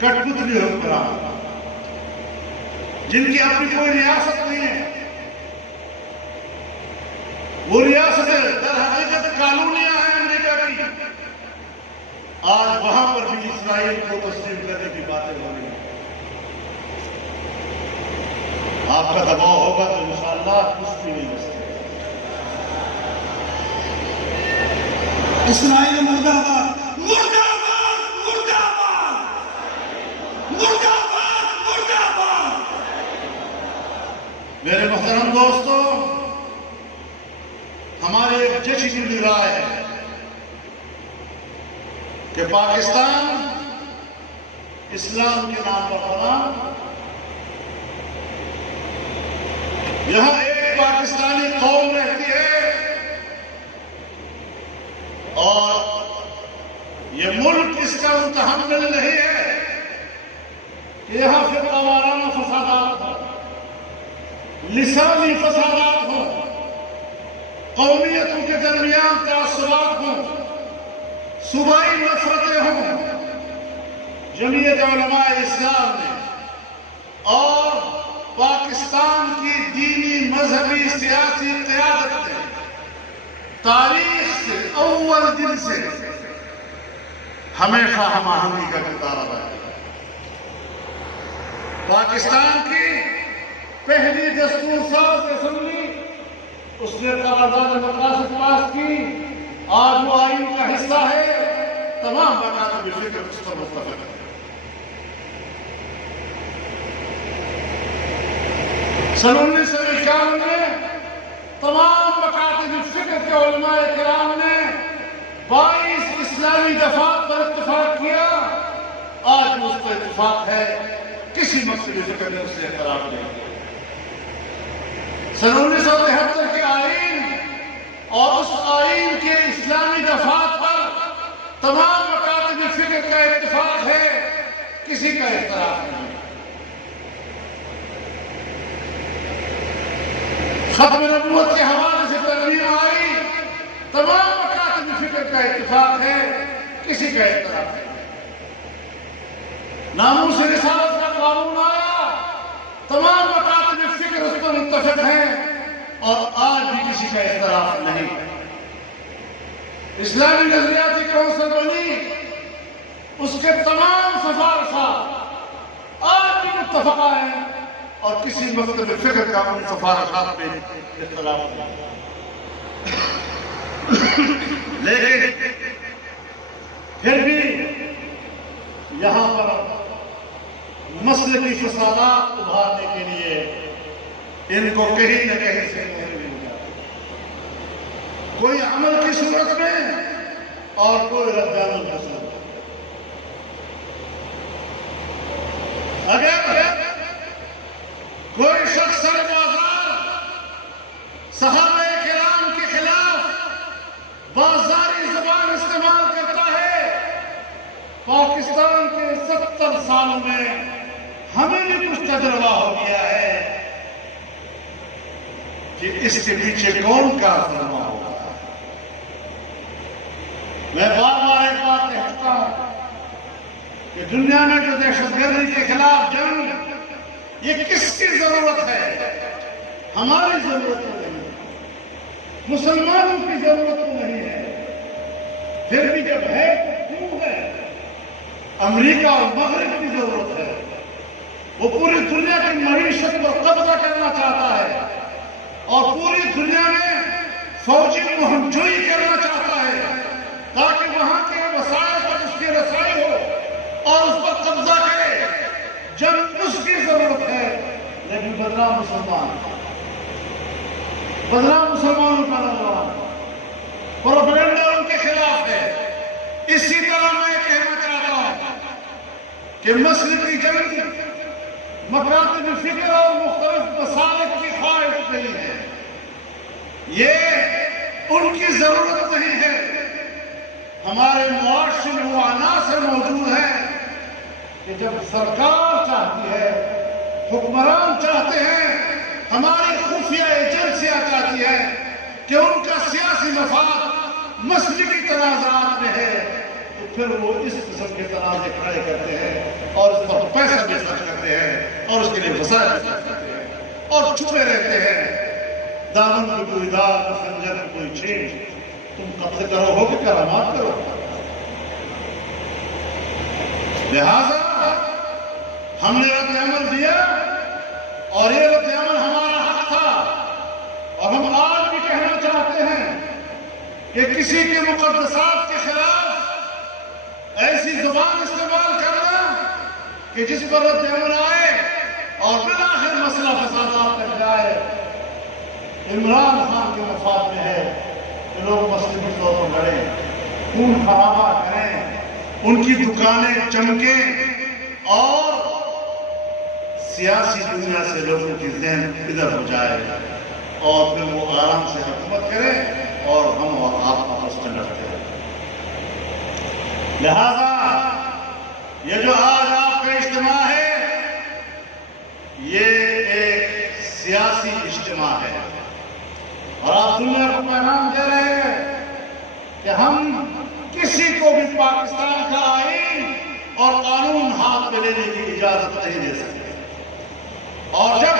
کٹپتلی حکمران جن کی اپنی کوئی ریاست نہیں ہے، وہ ریاستیں در حقیقت کالونیاں ہیں امریکہ کی، آج وہاں پر بھی اسرائیل کو تسلیم کرنے کی باتیں ہو رہی ہیں۔ آپ کا دباؤ ہوگا تو انشاءاللہ کچھ بھی نہیں بچ سکتے۔ اسرائیل مردہ آباد، مردہ آباد، مردہ آباد، مردہ آباد، مردہ آباد۔ میرے محترم دوستو، ہماری ایک جچی رائے ہے کہ پاکستان اسلام کے نام پر بنا، یہاں ایک پاکستانی قوم رہتی ہے اور یہ ملک اس کا متحمل نہیں ہے کہ یہاں فرقہ وارانہ فسادات ہوں، لسانی فسادات ہوں، قومیتوں کے درمیان تعصبات ہوں، صوبائی نفرتیں ہوں۔ جمعیت علماء اسلام نے اور پاکستان کی دینی، مذہبی، سیاسی قیادت نے تاریخ سے اول دن سے ہمیشہ ہم آہنگی کا کردار ادا کیا۔ پاکستان کی پہلی دستور ساز اسمبلی، اس نے قرارداد مقاصد پاس کی، آج وہ آئین کا حصہ ہے، تمام مکاتب فکر اس پر متفق ہے۔ سن 1951 میں تمام مکاتب فکر کے علماء کرام نے 22 اسلامی دفعات پر اتفاق کیا، آج اس پر اتفاق ہے، کسی مکتب فکر نے اس سے اعتراف نہیں کیا۔ سن 1973 کے آئین اور اس آئین کے اسلامی دفعات پر تمام مکاتب فکر کا اتفاق ہے، کسی کا اعتراف نہیں۔ ختم نبوت کے حوالے سے ترمیم آئی، تمام مکاتب فکر کا اتفاق ہے، کسی کا اعتراف نہیں۔ ناموس رسالت کا قانون آیا، تمام مکاتب فکر اس پر متفق ہیں اور آج بھی کسی کا اعتراف نہیں۔ اسلامی نظریاتی کونسل بنی، اس کے تمام سفارشات آج بھی متفقہ ہیں اور کسی مکتب فکر کا ان سفارشات پہ اختلاف نہیں۔ لیکن پھر بھی یہاں پر مسلکی فسادات ابھارنے کے لیے ان کو کہیں نہ کہیں سے نہیں جاتا، کوئی عمل کی صورت میں اور کوئی رد عمل کی صورت میں۔ اگر کوئی شخص بازار صحابہ کرام کے خلاف بازاری زبان استعمال کرتا ہے، پاکستان کے 70 سالوں میں ہمیں بھی کچھ تجربہ ہو گیا ہے کہ اس کے پیچھے کون کا فرما ہوگا۔ میں بار بار ایک بات کہتا ہوں کہ دنیا میں جو دہشت گردی کے خلاف جنگ، یہ کس کی ضرورت ہے؟ ہماری ضرورت تو نہیں ہے، مسلمانوں کی ضرورت تو نہیں ہے، پھر بھی جب ہے تو کیوں ہے؟ امریکہ اور مغرب کی ضرورت ہے، وہ پوری دنیا کی معیشت پر قبضہ کرنا چاہتا ہے اور پوری دنیا میں فوجی مہم جوئی کرنا چاہتا ہے تاکہ وہاں کے وسائل پر اس کی رسائی ہو اور اس پر قبضہ کرے۔ جب اس کی ضرورت ہے، لیکن بدنام مسلمانوں کا نوجوان پروپیگنڈا ان کے خلاف ہے۔ اسی طرح میں کہنا چاہتا ہوں کہ مسلکی جنگ مکاتب فکر اور مختلف مسالک کی خواہش نہیں ہے، یہ ان کی ضرورت نہیں ہے۔ ہمارے معاشرے میں وہ عناصر موجود ہیں کہ جب سرکار چاہتی ہے، حکمران چاہتے ہیں، ہماری خفیہ ایجنسیاں چاہتی ہے کہ ان کا سیاسی مفاد مسلکی تنازعات میں ہے، تو پھر وہ اس قسم کے تنازع کھڑے کرتے ہیں اور کے وسائل کرتے ہیں اور چھپے رہتے ہیں، دامن کو کوئی داغ، خنجر کو کوئی چھین، تم قتل کرو ہو کہ کرامات کرو۔ لہذا ہم نے رد عمل دیا اور یہ رد عمل ہمارا حق تھا، اور ہم آج بھی کہنا چاہتے ہیں کہ کسی کے مقدسات کے خلاف ایسی زبان استعمال کرنا کہ جس پر رد عمل آئے اور بالآخر مسئلہ فسادات تک جائے، عمران خان کے مفاد میں ہے کہ لوگ مسلمی طور پر لڑیں، خون خرابہ کریں، ان کی دکانیں چمکیں اور سیاسی دنیا سے لوگوں کی ذہن ادھر ہو جائے اور پھر وہ آرام سے حکومت کریں اور ہم اور آپ آپس میں لڑتے ہیں۔ لہذا یہ جو آج آپ کا اجتماع ہے یہ ایک سیاسی اجتماع ہے، اور آپ دنیا کو پیغام دے رہے ہیں کہ ہم کسی کو بھی پاکستان کا آئین اور قانون ہاتھ میں لینے کی اجازت نہیں دے سکتے، اور جب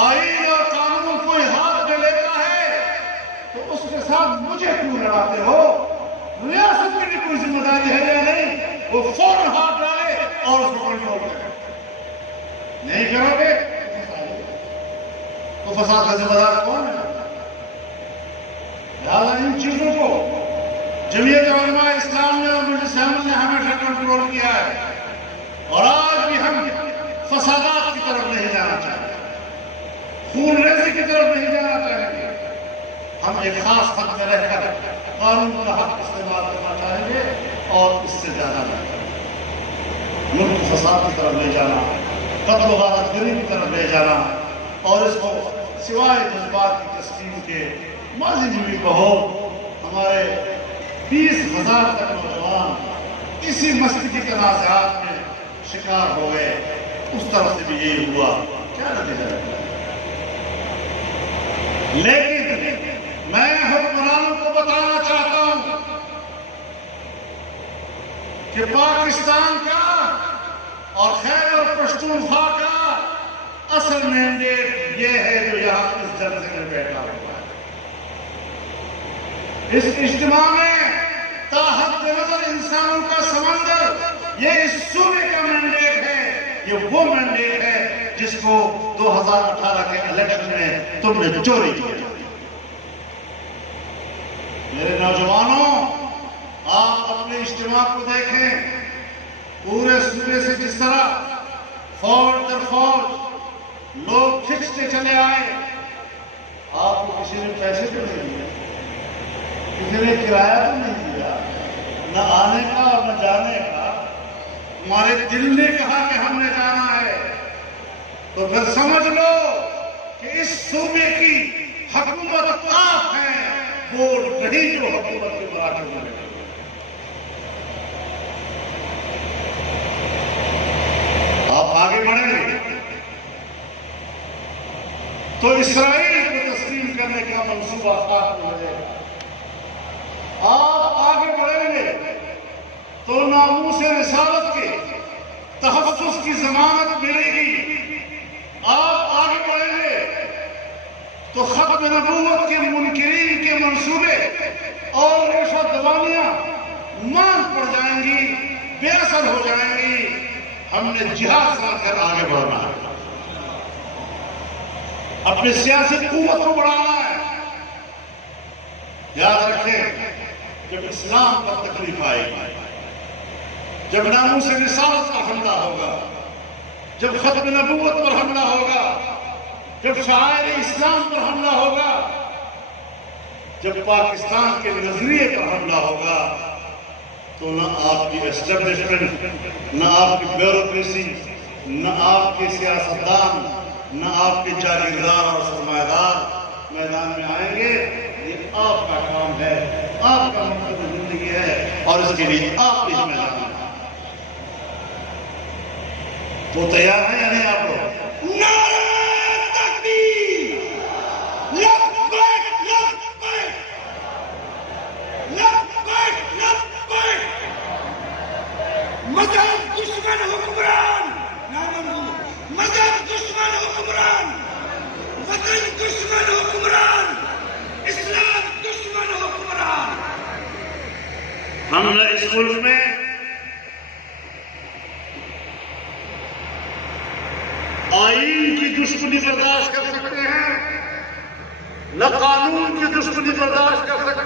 آئین اور قانون کوئی ہاتھ میں لیتا ہے تو اس کے ساتھ مجھے کیوں لڑاتے ہو؟ ریاست کی بھی کوئی ذمہ داری ہے یا نہیں؟ وہ فوراً ہاتھ ڈالے اور اس کو کنٹرول کرے۔ نہیں کرو گے تو فساد کا ذمہ دار کون ہے؟ لہٰذا ان چیزوں کو جمعیت علماء اسلام نے اور مجلس احمد نے ہمیشہ کنٹرول کیا ہے، اور آج بھی ہم فسادات کی طرف نہیں جانا چاہتے، خون ریزی کی طرف نہیں جانا چاہیں گے۔ ہم ایک خاص حد میں رہ کر قانون کا حق استعمال کرنا چاہیں گے اور اس سے زیادہ نہیں۔ ملک فساد کی طرف لے جانا، قتل و غارت گری کی طرف لے جانا، اور اس کو سوائے جذبات کی تسکین کے ماضی میں بھی کہو ہمارے 20,000 تک نوجوان اسی مستی کے تنازعات میں شکار ہو گئے، اس طرف سے بھی یہی ہوا، کیا نتیجہ ہے؟ لیکن میں حکمرانوں کو بتانا چاہتا ہوں کہ پاکستان کا اور خیبر پختونخوا کا اصل مینڈیٹ یہ ہے جو یہاں اس جلسے میں بیٹھا ہوا ہے۔ اس اجتماع میں تاحد نظر انسانوں کا سمندر یہ اس صوبے کا مینڈیٹ ہے، یہ وہ مینڈیٹ ہے جس کو 2018 کے الیکشن میں تم نے چوری کیا۔ میرے نوجوانوں، آپ اپنے اجتماع کو دیکھیں، پورے صوبے سے جس طرح فوج در فوج لوگ کھنچتے چلے آئے، آپ کو کسی نے پیسے تو نہیں دیے، کسی نے کرایہ تو نہیں دیا، نہ آنے کا اور نہ جانے کا، ہمارے دل نے کہا کہ ہم نے جانا ہے، تو پھر سمجھ لو کہ اس صوبے کی حکومت آپ ہے، وہ نہیں جو حکومت کے مراکز میں ہے۔ آپ آگے بڑھیں گے تو اسرائیل کو تسلیم کرنے کا منصوبہ خاص ملے گا، آپ آگے بڑھیں گے تو ناموس رسالت کے تحفظ کی ضمانت ملے گی، آپ آگے بڑھیں گے تو ختم نبوت کے منکرین کے منصوبے اور ریشہ دوانیاں ماند پڑ جائیں گی، بے اثر ہو جائیں گی۔ ہم نے جہاد ساتھ کر آگے بڑھنا ہے، اپنے سیاسی قوت کو بڑھانا ہے۔ یاد رکھیں، جب اسلام پر تکلیف آئے گی، جب ناموس رسالت پر حملہ ہوگا، جب ختم نبوت پر حملہ ہوگا، جب شعائر اسلام پر حملہ ہوگا، جب پاکستان کے نظریے پر حملہ ہوگا، تو نہ آپ کی اسٹیبلشمنٹ، نہ آپ کی بیوروکریسی، نہ آپ کے سیاستدان، نہ آپ کے جاگیردار اور سرمایہ دار میدان میں آئیں گے۔ یہ آپ کا کام ہے، آپ کا مقصد زندگی ہے، اور اس کے لیے آپ اس میدان میں تو تیار ہیں یا نہیں آپ لوگ؟ نعرہ تکبیر! لبیک لبیک! لبیک لبیک! مدد دشمن حکمران! مدد دشمن ہم نہ اس ملک میں آئین کی دشمنی برداشت کر سکتے ہیں، نہ قانون کی دشمنی برداشت کر سکتے ہیں۔